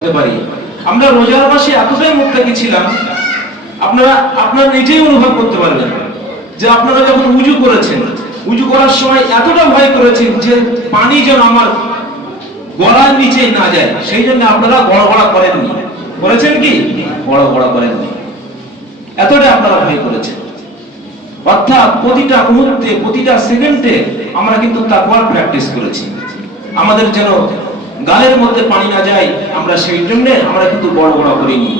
পারি। আমরা রোজার মাসে এতটাই মুত্তাকি ছিলাম, আপনারা নিজেই অনুভব করতে পারবেন যে আপনারা যখন উজু করেছেন, উজু করার সময় এতটা ভয় করেছেন যে পানি যেন আমার গলার নিচে না যায়, সেই জন্য আপনারা গড়গড়া করেননি। করেছেন কি? গড়গড়া করেননি, এতটা আপনারা ভয় করেছেন। অর্থাৎ প্রতিটা মুহূর্তে, প্রতিটা সেকেন্ডে আমরা কিন্তু তাকওয়ার প্র্যাকটিস করেছি। আমাদের যেন গালের মধ্যে পানি না যায়, আমরা সেই জন্য আমরা কিন্তু বড় করিনি।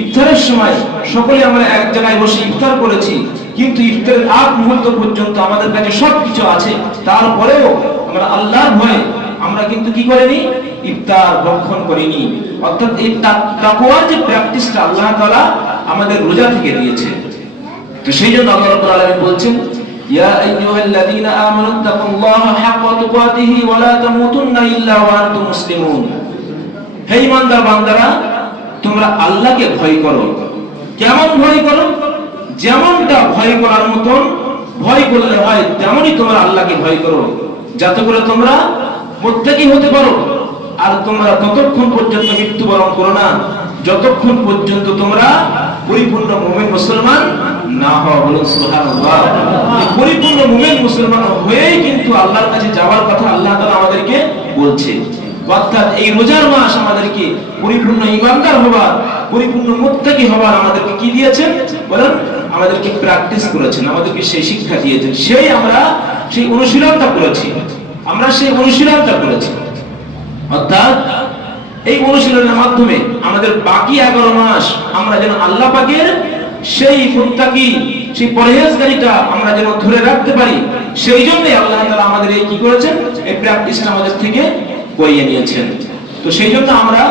ইফতারের সময় সকলে আমরা এক জায়গায় বসে ইফতার করেছি, কিন্তু ইফতারের আগ মুহূর্ত পর্যন্ত আমাদের কাছে সবকিছু আছে, তারপরেও আমরা আল্লাহর ভয়ে আমরা কিন্তু কি করিনি? ইফতার ভক্ষণ করিনি। অর্থাৎ এই তাকওয়ার যে প্র্যাকটিসটা আল্লাহ তাআলা আমাদের রোজা থেকে দিয়েছে। তো সেই জন্য আল্লাহ রাব্বুল আলামিন বলছেন, ইয়া আইয়ুহাল্লাযীনা আমানু তাকুল্লাহা হাক্কা তুকাতিহি ওয়া লা তামুতুন্না ইল্লা ওয়া আনতুম মুসলিমুন। হে ঈমানদার বান্দারা, তোমরা আল্লাহকে ভয় করো। কেমন ভয় করো? যেমনটা ভয় করার মতন ভয় করলে হয়, তেমনই তোমরা আল্লাহকে ভয় করো, যাতে করে তোমরা মুত্তাকি হতে পারো। আর তোমরা ততক্ষণ পর্যন্ত মৃত্যুবরণ করো না যতক্ষণ পর্যন্ত তোমরা পরিপূর্ণ মুমিন মুসলমান না হও। বলুন সুবহানাল্লাহ। এই পরিপূর্ণ মুমিন মুসলমান হয়েই কিন্তু আল্লাহর কাছে যাওয়ার কথা আল্লাহ তাআলা আমাদেরকে বলছে। অর্থাৎ এই রোজার মাস আমাদেরকে পরিপূর্ণ ঈমানদার হবার, পরিপূর্ণ মুত্তাকি হবার আমাদেরকে কি দিয়েছেন বলেন? আমাদেরকে প্র্যাকটিস করেছেন, আমাদেরকে সেই শিক্ষা দিয়েছেন। আমরা সেই অনুশীলনটা করেছি, অর্থাৎ এই অনুশীলনের মাধ্যমে আমাদের বাকি 11 মাস আমরা যেন আল্লাহ পাকের সেই মুত্তাকি, সেই পরহেজগারিটা আমরা যেন ধরে রাখতে পারি, সেই জন্য আল্লাহ তাআলা আমাদের এই কি করেছেন? এই প্র্যাকটিসটা আমাদের থেকে করিয়ে নিয়েছেন। তো সেই জন্য আমরা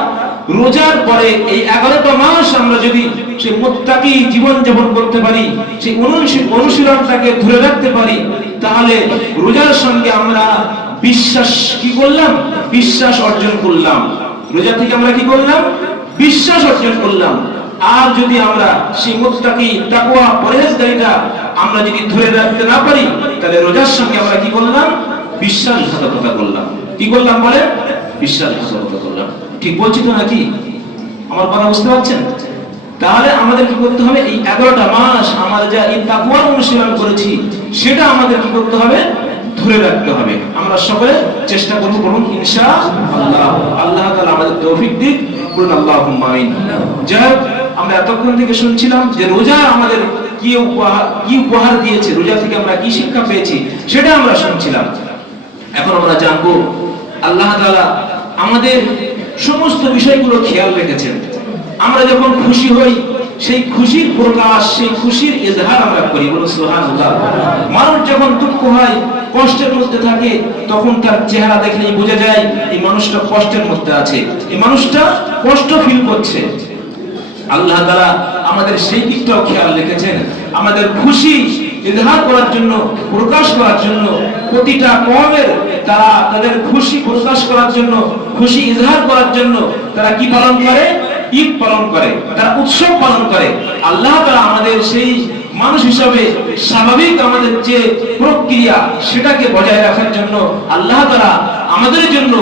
রোজার পরে এই 11টা মাস আমরা যদি সেই মুত্তাকি জীবন যাপন করতে পারি, সেই অনুশীলনটাকে ধরে রাখতে পারি, তাহলে রোজার সঙ্গে আমরা বিশ্বাস কি করলাম? বিশ্বাস অর্জন করলাম। রোজা থেকে আমরা কি করলাম? বিশ্বাস অর্জন করলাম। আর যদি আমরা সেই মুত্তাকি তাকওয়া পরহেজগারিতা আমরা যদি ধরে রাখতে না পারি, তাহলে রোজার সঙ্গে আমরা কি করলাম? বিশ্বাসঘাতকতা করলাম। কি করলাম বলে? বিশ্বাসঘাতকতা করলাম। ঠিক বলছি তো নাকি? আমার কথা বুঝতে পারছেন? তাহলে আমাদের কি করতে হবে? এই 11টা মাস আমরা যা এই তাকওয়ার অনুশীলন করেছি, সেটা আমাদের কি করতে হবে? ধরে রাখতে হবে। আমরা সকলে চেষ্টা করব, বলুন ইনশাআল্লাহ। আল্লাহ তাআলা আমাদের তৌফিক দিক, বলুন আল্লাহুম্মা আমিন। যাই হোক, আমরা এতক্ষণ থেকে শুনছিলাম যে রোজা আমাদের কি উপহার দিয়েছে, রোজা থেকে আমরা কি শিক্ষা পেয়েছি, সেটা আমরা শুনছিলাম। এখন আমরা জানবো আল্লাহ তাআলা আমাদের সমস্ত বিষয়গুলো খেয়াল রেখেছেন। আমরা যখন খুশি হই, সেই খুশির প্রকাশ, সেই খুশির ইজহার আমরা করি। বলুন সুবহানাল্লাহ। মানুষ যখন দুঃখ হয়, কষ্টের মধ্যে থাকে, তখন তার চেহারা দেখলেই বোঝা যায় এই মানুষটা কষ্টের মধ্যে আছে, এই মানুষটা কষ্ট ফিল করছে। আল্লাহ তাআলা আমাদের সেই দিকটাও খেয়াল রেখেছেন। আমাদের খুশি ইজহার করার জন্য, প্রকাশ করার জন্য প্রতিটা কওমের তারা তাদের খুশি প্রকাশ করার জন্য, খুশি ইজহার করার জন্য তারা কি পালন করে? ঈদ পালন করে, তারা উৎসব পালন করে। আল্লাহ তাআলা আমাদের সেই মানুষ হিসাবে স্বাভাবিক আমাদের যে প্রক্রিয়া, সেটাকে বজায় রাখার জন্য আল্লাহ তাআলা আমাদের জন্য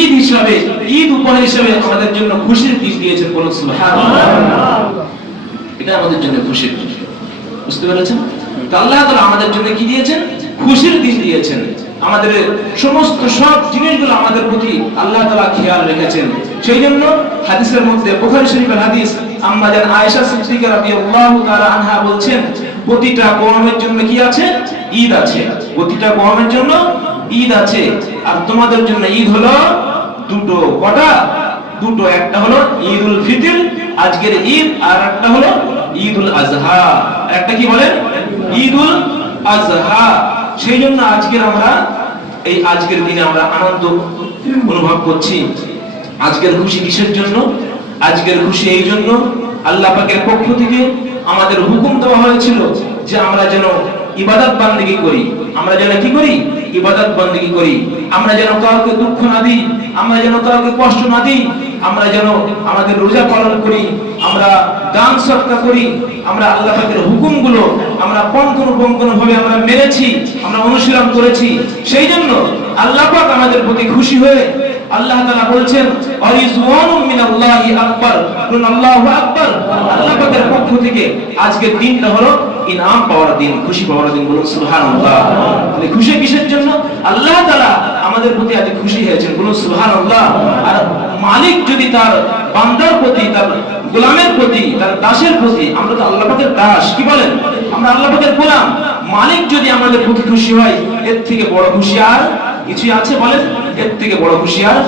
ঈদ হিসাবে, ঈদ উপহার হিসাবে আমাদের জন্য খুশির দিন দিয়েছেন। বলুন সুবহানাল্লাহ। এটা আমাদের জন্য খুশির দিন। বুঝতে পেরেছেন? তো আল্লাহ তাআলা আমাদের জন্য কি দিয়েছেন? খুশির দিন দিয়েছেন। আমাদের সমস্ত সব জিনিসগুলো আমাদের প্রতি আল্লাহ তাআলা খেয়াল রেখেছেন। সেই জন্য হাদিসের মধ্যে, বুখারী শরীফের হাদিস, আম্মা জান আয়েশা সিদ্দিকা রাদিয়াল্লাহু তাআলা আনহা বলছেন, প্রতিটা কওমের জন্য কি আছে? ঈদ আছে। প্রতিটা কওমের জন্য ঈদ আছে। আর তোমাদের জন্য ঈদ হলো দুটো। কটা? দুটো। একটা হলো ঈদুল ফিতর, আজকের ঈদ, আর একটা হলো ঈদুল আযহা। একটা কি বলেন? ঈদুল আযহা। সেই জন্য আজকের দিনে আমরা আনন্দ অনুভব করছি। আজকের খুশি কিসের জন্য? আজকের খুশি এই জন্য, আল্লাহ পাকের পক্ষ থেকে আমাদের হুকুম দেওয়া হয়েছিল যে আমরা যেন ইবাদত বান্দেগী করি। আমরা যেন কি করি? ইবাদত বান্দেগী করি। আমরা যেন কাউকে দুঃখ না দিই, আমরা যেন কাউকে কষ্ট না দিই, আমরা যেন আমাদের রোজা পালন করি, আমরা দান সদকা করি, আমরা আল্লাহ পাকের হুকুমগুলো আমরা পঙ্খানুপুঙ্খভাবে আমরা মেনেছি, আমরা অনুশীলন করেছি। সেই জন্য আল্লাহ পাক আমাদের প্রতি খুশি হয়ে আল্লাহ তাআলা বলছেন ওয়ারিজওয়ানুম মিনাল্লাহি আকবার, বলুন আল্লাহু আকবার। আল্লাহ পাকের পক্ষ থেকে আজকের দিনটা হলো ইনাম পাওয়ার দিন, খুশি পাওয়ার দিন, বলুন সুবহানাল্লাহ। তাহলে খুশি কিসের জন্য? আল্লাহ তাআলা আমাদের প্রতি আজ খুশি হয়েছেন, বলুন সুবহানাল্লাহ। আর মালিক যদি তার বান্দার প্রতি, তার গোলামের প্রতি, তার দাসের প্রতি, আমরা তো আল্লাহ পাকের দাস, কি বলেন, আমরা আল্লাহ পাকের গোলাম, মালিক যদি আমাদের প্রতি খুশি হয়, এর থেকে বড় খুশি আর কিছু আছে বলেন? এর থেকে বড় খুশি আর